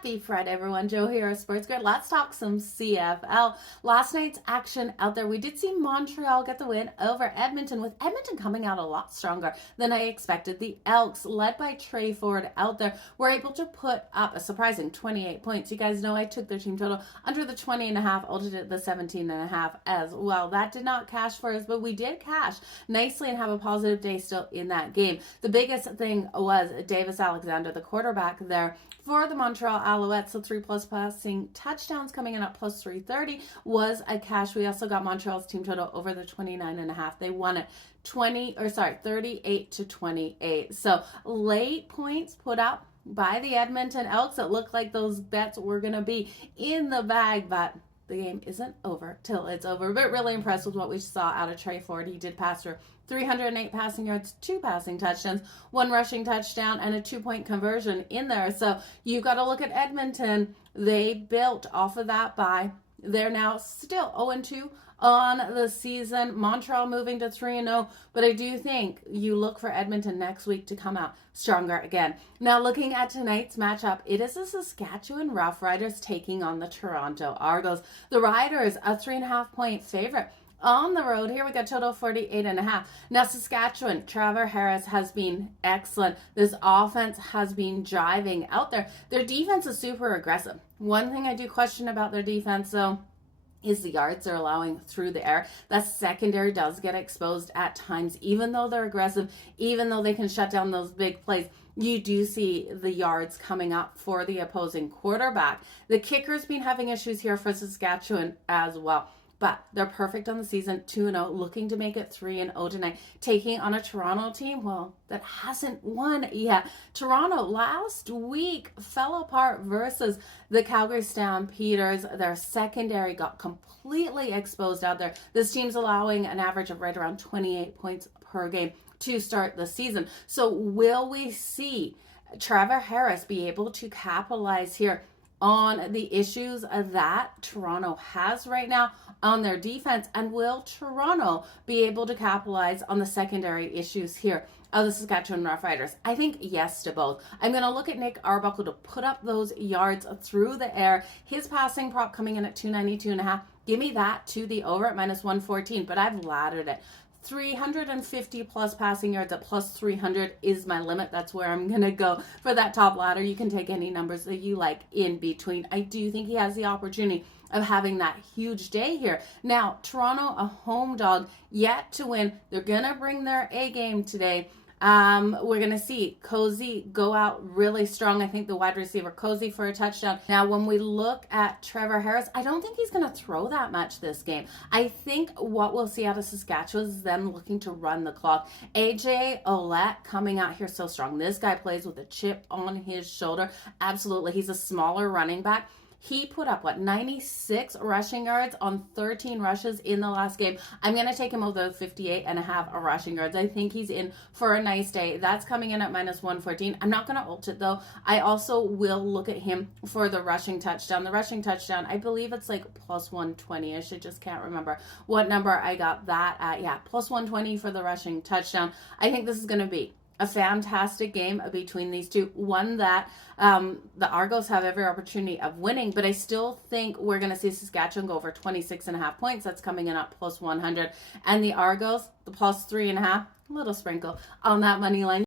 Happy Friday, everyone. Jo here at SportsGrid. Let's talk some CFL. Last night's action out there, we did see Montreal get the win over Edmonton, with Edmonton coming out a lot stronger than I expected. The Elks, led by Trey Ford out there, were able to put up a surprising 28 points. You guys know I took their team total under the 20.5, altered the 17.5 as well. That did not cash for us, but we did cash nicely and have a positive day still in that game. The biggest thing was Davis Alexander, the quarterback there for the Montreal Alouettes, so 3+ passing touchdowns coming in at plus 330 was a cash. We also got Montreal's team total over the 29.5. They won it 38-28. So late points put up by the Edmonton Elks. It looked like those bets were going to be in the bag, but the game isn't over till it's over. But really impressed with what we saw out of Trey Ford. He did pass for 308 passing yards, 2 passing touchdowns, 1 rushing touchdown, and a 2-point conversion in there. So you've got to look at Edmonton. They built off of that bye. They're now still 0-2 on the season. Montreal moving to 3-0, but I do think you look for Edmonton next week to come out stronger again. Now, looking at tonight's matchup, it is the Saskatchewan Roughriders taking on the Toronto Argos. The Riders, a 3.5-point favorite on the road. Here we got total 48.5. Now, Saskatchewan, Trevor Harris has been excellent. This offense has been driving out there. Their defense is super aggressive. One thing I do question about their defense, though, is the yards they're allowing through the air. That secondary does get exposed at times, even though they're aggressive, even though they can shut down those big plays. You do see the yards coming up for the opposing quarterback. The kicker's been having issues here for Saskatchewan as well. But they're perfect on the season, 2-0, looking to make it 3-0 tonight, taking on a Toronto team, well, that hasn't won yet. Toronto last week fell apart versus the Calgary Stampeders. Their secondary got completely exposed out there. This team's allowing an average of right around 28 points per game to start the season. So will we see Trevor Harris be able to capitalize here on the issues that Toronto has right now on their defense? And will Toronto be able to capitalize on the secondary issues here of the Saskatchewan Roughriders? I think yes to both. I'm going to look at Nick Arbuckle to put up those yards through the air. His passing prop coming in at 292.5. Give me that to the over at -114, but I've laddered it. 350 plus passing yards at plus 300 is my limit. That's where I'm going to go for that top ladder. You can take any numbers that you like in between. I do think he has the opportunity of having that huge day here. Now, Toronto, a home dog, yet to win. They're going to bring their A game today. We're going to see Cozy go out really strong. I think the wide receiver Cozy for a touchdown. Now, when we look at Trevor Harris, I don't think he's going to throw that much this game. I think what we'll see out of Saskatchewan is them looking to run the clock. AJ Ouellette coming out here so strong. This guy plays with a chip on his shoulder. Absolutely. He's a smaller running back. He put up, 96 rushing yards on 13 rushes in the last game. I'm going to take him over 58.5 rushing yards. I think he's in for a nice day. That's coming in at -114. I'm not going to ult it, though. I also will look at him for the rushing touchdown. The rushing touchdown, I believe it's like plus 120-ish. I just can't remember what number I got that at. Yeah, plus 120 for the rushing touchdown. I think this is going to be a fantastic game between these two. One that the Argos have every opportunity of winning, but I still think we're going to see Saskatchewan go over 26.5 points. That's coming in at plus 100. And the Argos, the plus 3.5, a little sprinkle on that money line.